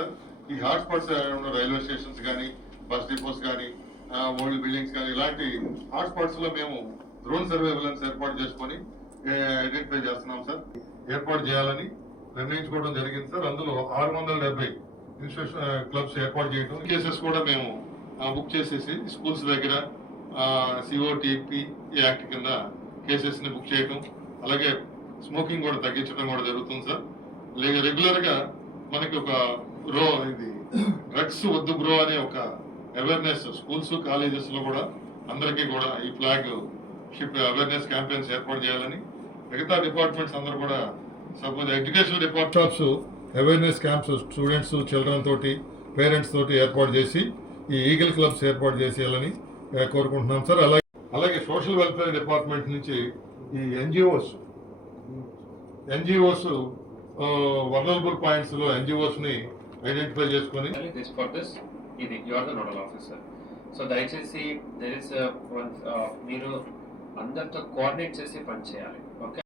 Sir. ఈ hotspots ఉన్న railway stations కానీ బస్ డిపోస్ కానీ ఓల్డ్ బిల్డింగ్స్ కానీ ఇలాంటి హాట్స్పాట్స్లో మేము డ్రోన్ సర్వేలెన్స్ ఏర్పాటు చేసుకొని ఐడెంటిఫై చేస్తున్నాం సార్. ఏర్పాటు చేయాలని నిర్ణయించుకోవడం జరిగింది సార్. అందులో ఆరు వందల డెబ్బై ఇన్స్టిట్యూషన్ క్లబ్స్ ఏర్పాటు చేయడం కేసెస్ కూడా మేము బుక్ చేసేసి స్కూల్స్ దగ్గర సిఓటిపి యాక్ట్ కింద కేసెస్ని బుక్ చేయటం అలాగే స్మోకింగ్ కూడా తగ్గించడం కూడా జరుగుతుంది సార్. లేక రెగ్యులర్గా మనకి ఒక బ్రో ఇది డ్రగ్స్ వద్దు బ్రో అనే ఒక అవేర్నెస్ స్కూల్స్ కాలేజెస్లో కూడా అందరికీ కూడా ఈ ఫ్లాగ్ షిప్ అవేర్నెస్ క్యాంపెయిన్స్ ఏర్పాటు చేయాలని మిగతా డిపార్ట్మెంట్స్ అందరూ కూడా suppose education departments awareness camps students children తోటి పేరెంట్స్ తోటి ఏర్పాటు చేసి ఈ ఈగల్ క్లబ్స్ ఏర్పాటు చేసేయాలని కోరుకుంటున్నాం సార్. అలాగే అలాగే సోషల్ వెల్ఫేర్ డిపార్ట్మెంట్ నుంచి ఈ ఎన్జిఓస్ ఎన్జిఓస్ వర్నరబుల్ పాయింట్స్లో ఎన్జిఓస్ని ఐడెంటిఫై చేసుకొని. ఫర్ దిస్ ఇది you are the nodal officer so దయచేసి దెర్ ఇస్ uh, మీరు అందరితో కోఆర్డినేట్ చేసి పని చేయాలి. ఓకే